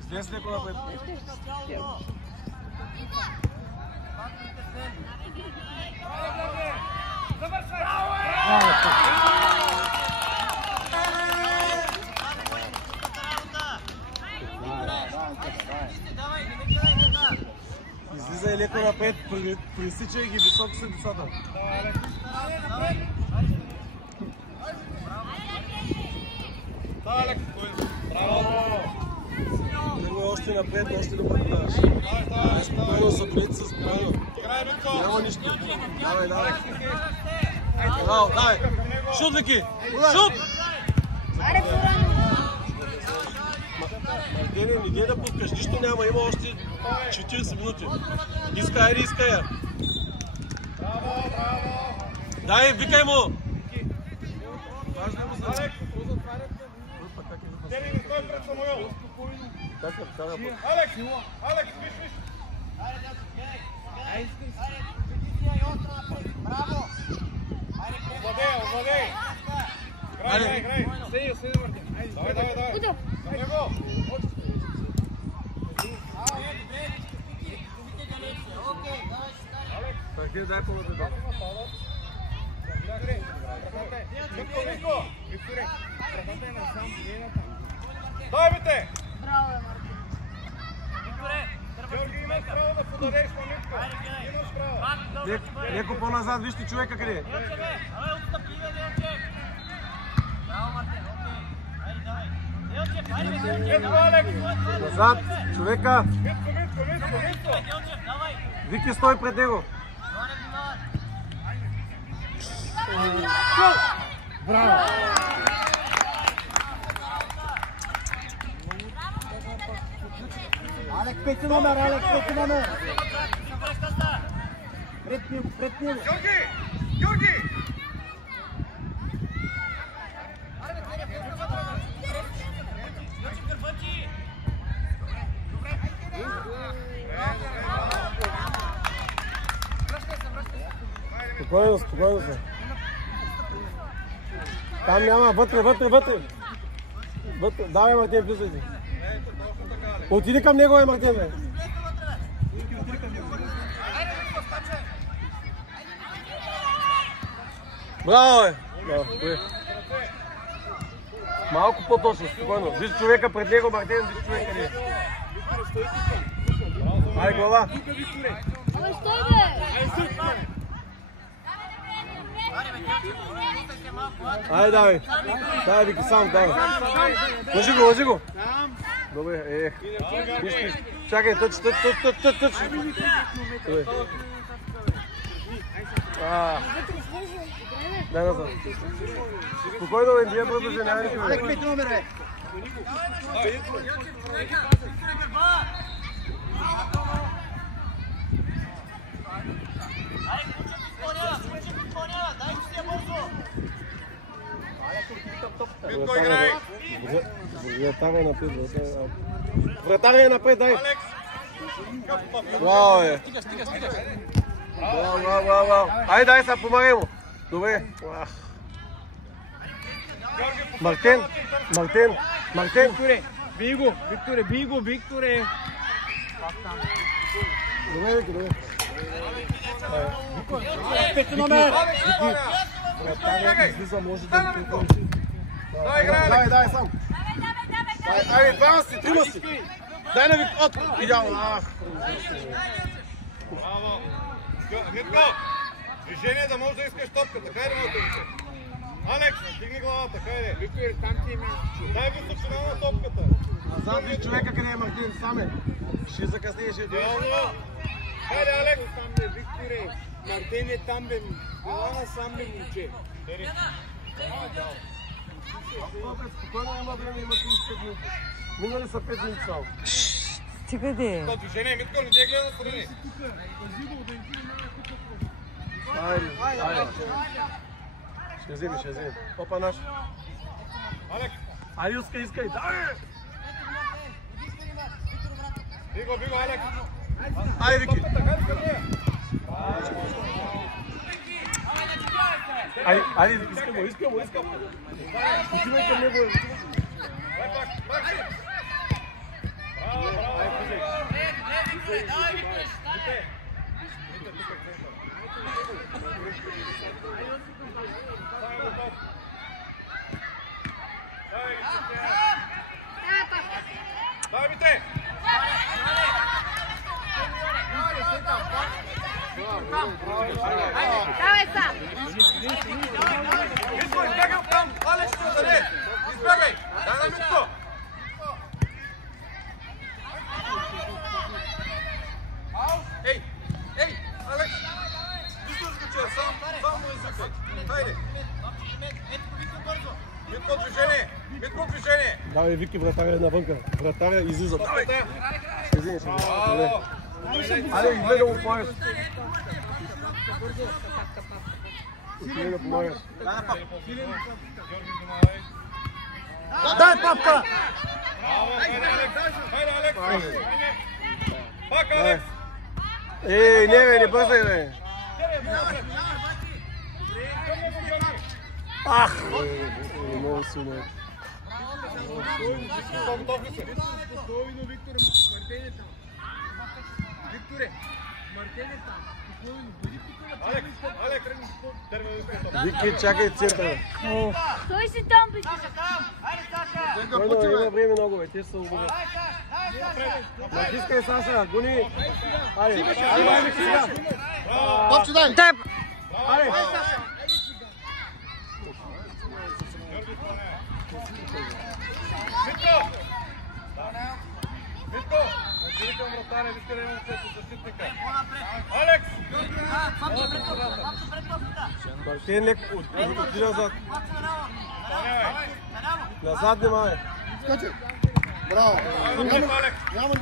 Излез леко напред. Излизай леко напред, пресичай ги, високо са децата. Тръгвай още напред, още да подаваш. Спокойно, събудете се, спокойно. Няма нищо. Давай, давай. Браво, давай. Шут, Вики! Шут! Мартене, не дей да пускаш, нищо няма, има още 40 минути. Искай, айде, искай я. Дай, викай му! Алекс, виж! Браво! Владей! Играй! Седи, Мартин. Давай! За него! Мартин, дай по-вътре. Виктор! Дай бите! Браво, Мартин. Георги, имаш право да подадеш на Митко. Имаш право. Леко по-назад, вижте човека къде е. Назад, човека. Митко. Вики, стой пред него. Браво! Алекс, пети номер! Пред него! Георги! Спокойно се. Там няма, вътре. Давай, Мартин, влизайте. Отиди към него, Мартин, бе. Браво, бе. Малко по-точно, спокойно. Виж човека пред него, Мартин, виж човека ли. Ай, глава. Абе, стой, бе! Айде, давай. Давай, Вики, сам, давай. Лъжи го. Добре, Виж. Чакай, тъч. Добре. Дай назад. Спокойно, бе, ние продължи, няма никой. Алекс, пети номер, бе! Вратаря е напред, дай! Браво, бе! Браво! Айде, дай сега, помагай му! Добре! Мартин! Бий го, Викторе! Добре. Пети номер! Вратаря излиза, може да го приключи. Дай, сам! Айде, двама си, трима си! Дай на Вик, от! Идеално! Браво! Митко! Движение да можеш да искаш топката. Хайде, Малтовиче! Алекс, дигни главата, хайде! Виктор, там ти е място. Дай височина на топката. Назад виж човека къде е Мартин, сам е. Ще закъснее, ще дойде. Хайде, Алекс! Там бе, Викторе! Мартин е там бе, Билана сам бе, момче. Спокойно, няма време, има 30 минути. Минали са 5 минути само. Стига де. Това движение, Митко, не те гледа страни. Айде. Ще вземе. Опа, наш. Алекс! Айде, искай. Биго, Алекс! Айде, Вики. Айде, искам го. Отивай към него. Дай, бите! Давай са! Митко, избягай оттам! Алекс ще даде! Избягай! Дай на Митко! Ей! Алекс! Митко скача, само му извикай! Хайде! Митко движение! Давай, Вики, вратаря навънка. Вратаря излиза. Давай! Извини. Айде, изгледа му помагаш. Отиде да помагаш. Дай, папка! Хайде, Алекс! Пак, Алекс! Ей, не бързай, бе! Ах! Много силно е. Спокойно, Викторе, Мартен е там. Викторе, Мартен е там. Спокойно, бъди тук на Алекс! Вики, чакай центъра. Той си там, бе! Има време много, бе. Те са обогат. Натискай, Саша, гони! Айде, Вики сега! Топче дай! Айде! Митко! Отиди към вратаря, виж къде има момчето, защитника. Алекс! Мартин леко отиди назад. Назад внимавай. Скачай! Браво! Алекс! Няма...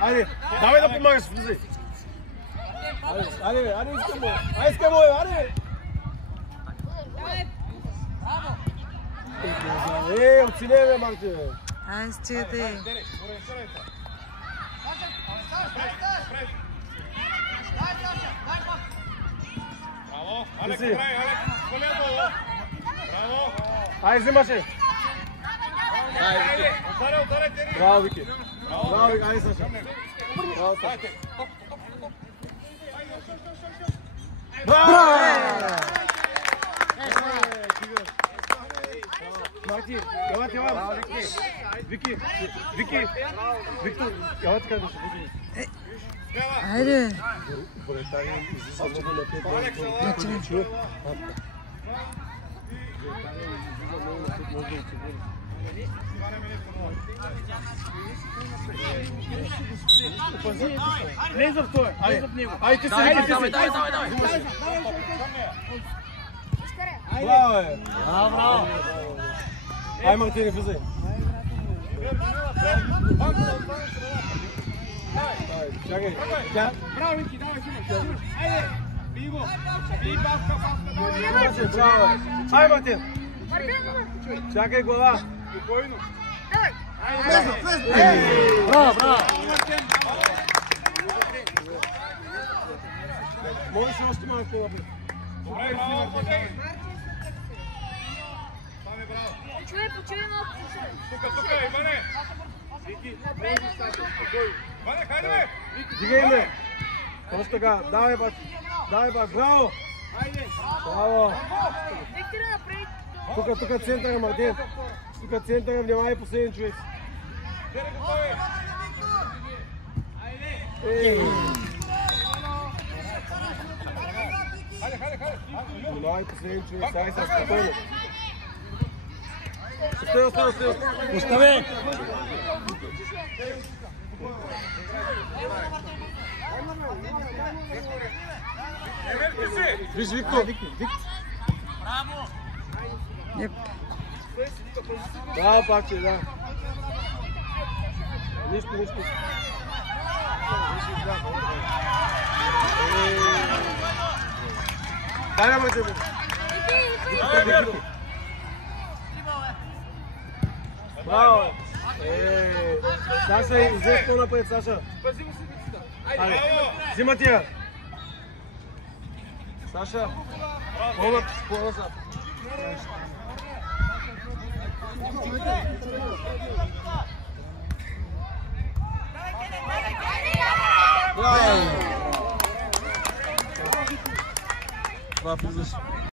Айде! Давай да помагаш, влизай! Айде, искам му! Айде! Оцене, бе, Мартин! Ай, стига. Браво! Алекс, прави! Алекс, сваля долу! Браво! Айде, взимаше! Отваря, Тери! Браво, Вики! Браво, Вики! Айде, Саша! Браво, Саша! Браво! Марти, елате вам! Вики! Виктор, елате къде ще бъде? Айде. Вратаря излиза много напред. Влез в това! Влез в него! Айде ти се! Давай! Браво, бе! Браво! Ай, Мартин, влизай! Чакай! Браво, Вики, давай, взимай! Айде! Бий го! Бий паска! Браво! Ай, Мартин! Чакай глава! Спокойно! Браво! Можеш още малко напред. Добре, браво, Матей! Сами, браво! Почуй малко. Тук, Иване! Иване, хайде, бе! Дигай ме! Точно така, давай бат! Браво! Браво! Викторе, напред. Тук центъра, Мартин! Тук центъра, внимай последен човек! Тери, готови! Хайде! Внимай последен човек, сай са спокойно! Остави! Остави! Виж, Виктор! Да, пак че, да. Нищо. Дай на мъче, бе. Браво! Саша, излез по-напред, Саша. Пази го седмицата. Айде, Айде. взимате я. Саша, по-назад. Браво! Това влизаш.